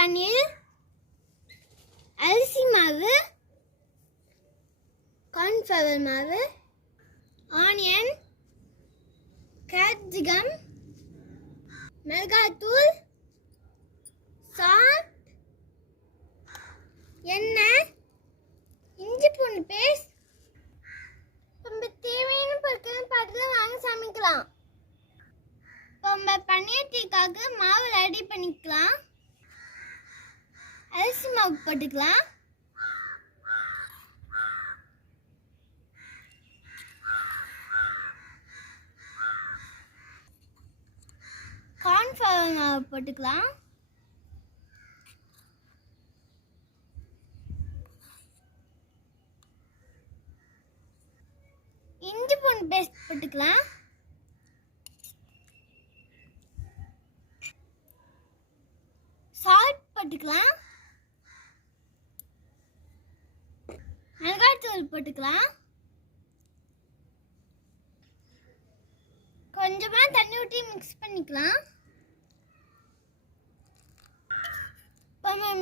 பன்னீர், அரிசி மாவு, கார்ன்ஃப்ளவர் மாவு, ஆனியன், கேப்சிகம், மிளகாய்த்தூள், சால்ட், எண்ணெய், இஞ்சி பூண்டு பேஸ்ட். நம்ம தேவையான பொருட்கள் பார்த்து வாங்க சமைக்கலாம். நம்ம பன்னீர் டீக்காக மாவு ரெடி பண்ணிக்கலாம். அரிசி மாவு போட்டுக்கலாம். கார்ன்ஃப்ளவர் மாவு போட்டுக்கலாம். இஞ்சி பூண்டு பேஸ்ட் போட்டுக்கலாம். சால்ட் போட்டுக்கலாம். மிளகாய்த்தூள் போட்டுக்கலாம். கொஞ்சமா தண்ணி ஊற்றி மிக்ஸ் பண்ணிக்கலாம்.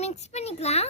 மிக்ஸ் பண்ணிக்கலாம்.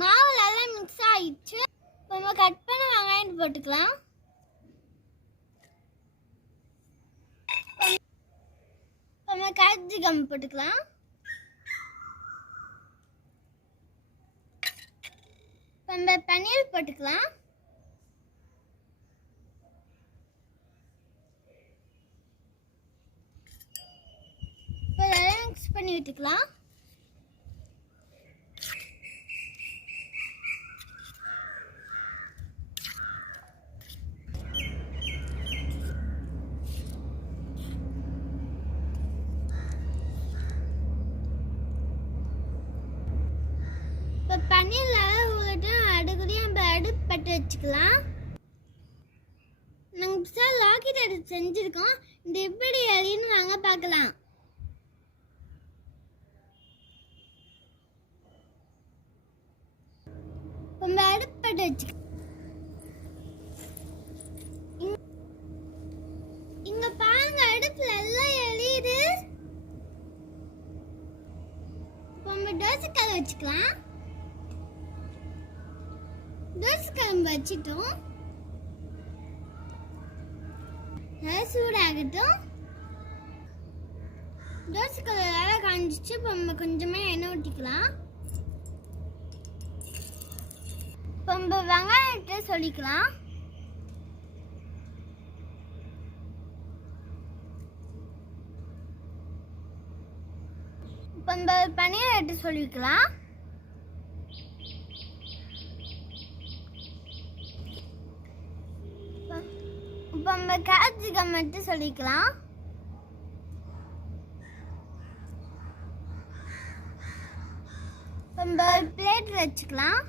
மாவு நல்லா மிக்ஸ் ஆயிடுச்சு. நம்ம கட் பண்ண வெங்காயம் போட்டுக்கலாம். நம்ம கேப்சிகம் போட்டுக்கலாம். நம்ம பன்னீர் போட்டுக்கலாம். இப்போ நல்லா மிக்ஸ் பண்ணி விட்டுக்கலாம். பன்னீர்ல அடுப்பு பட்டு வச்சுக்கலாம். நாங்கள் புதுசாக லாக்கெட் எடுத்து செஞ்சுருக்கோம். இந்த எப்படி அறின்னு வாங்க பார்க்கலாம். நம்ம அடுப்பு பட்டு வச்சுக்கலாம். இங்க பாருங்க, அடுப்புல எல்லாம் எரியுது. நம்ம தோசைக்கல் வச்சுக்கலாம். தோசைக்கல் வச்சிட்டோம். சூடாகட்டும். தோசைக்கல் நல்லா காஞ்சிச்சு. இப்போ நம்ம கொஞ்சமா எண்ணெய் ஊற்றிக்கலாம். இப்போ நம்ம வெங்காயத்தை சொல்லிக்கலாம். இப்போ நம்ம பன்னீர் எடுத்து சொல்லிக்கலாம். இப்போ நம்ம கேப்சிகம் மட்டும் சொல்லிக்கலாம். நம்ம பிளேட் வச்சுக்கலாம்.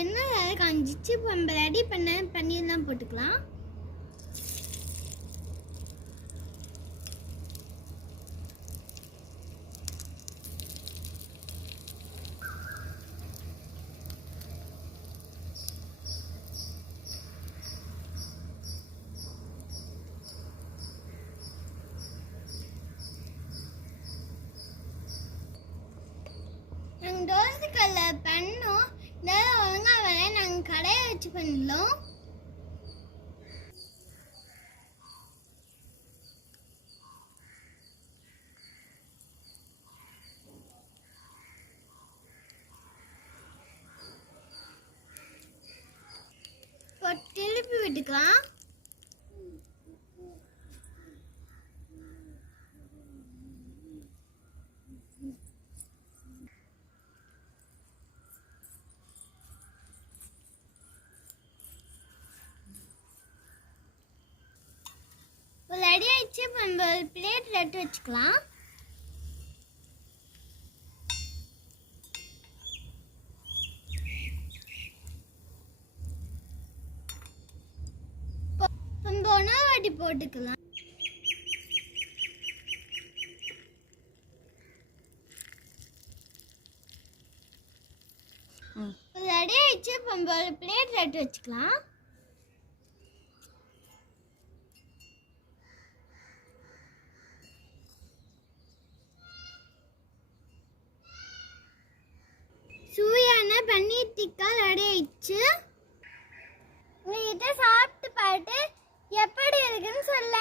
எண்ணெய் நல்லா காஞ்சிச்சு. இப்போ நம்ம ரெடி பண்ண பன்னீர்லாம் போட்டுக்கலாம். கலர் பண்ணோம். இதெல்லாம் ஒழுங்கா வர நாங்கள் கடையை வச்சு பண்ணலாம். திருப்பி விட்டுக்கலாம். ரெடி ஆயிடுச்சு. நம்ம பிளேட்ல எடுத்து வச்சுக்கலாம். வாட்டி போட்டுக்கலாம். ரெடி ஆயிடுச்சு. நம்ம பிளேட்ல எடுத்து வச்சுக்கலாம். சுவையான பன்னீர் டிக்கா ரெடி ஆயிடுச்சு. உங்ககிட்ட சாப்பிட்டு பார்த்து எப்படி இருக்குன்னு சொல்ல.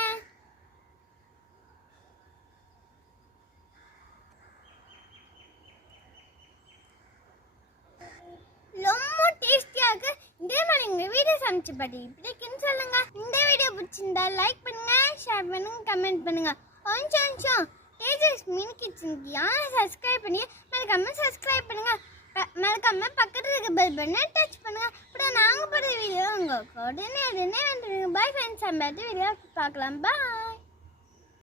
ரொம்ப டேஸ்டியா இருக்கு. இதே மாதிரி உங்க வீடியோ சமைச்சு பாட்டி பிடிக்குன்னு சொல்லுங்க. இந்த வீடியோ பிடிச்சிருந்தா லைக் பண்ணுங்க, ஷேர் பண்ணுங்க, கமெண்ட் பண்ணுங்க. கொஞ்சம் தேஜஸ் மினி கிச்சனுக்கு யாரும் சப்ஸ்கிரைப் பண்ணி மறக்காம சப்ஸ்கிரைப் பண்ணுங்க. மறக்காம பக்கத்துல இருக்க பெல் பட்டனை டச் பண்ணுங்க. அப்புறம் நாங்க போடுற வீடியோ உங்க உடனே வந்துருங்க. பாய் ஃப்ரெண்ட்ஸ், நம்ம வீடியோ பார்க்கலாம். பாய்.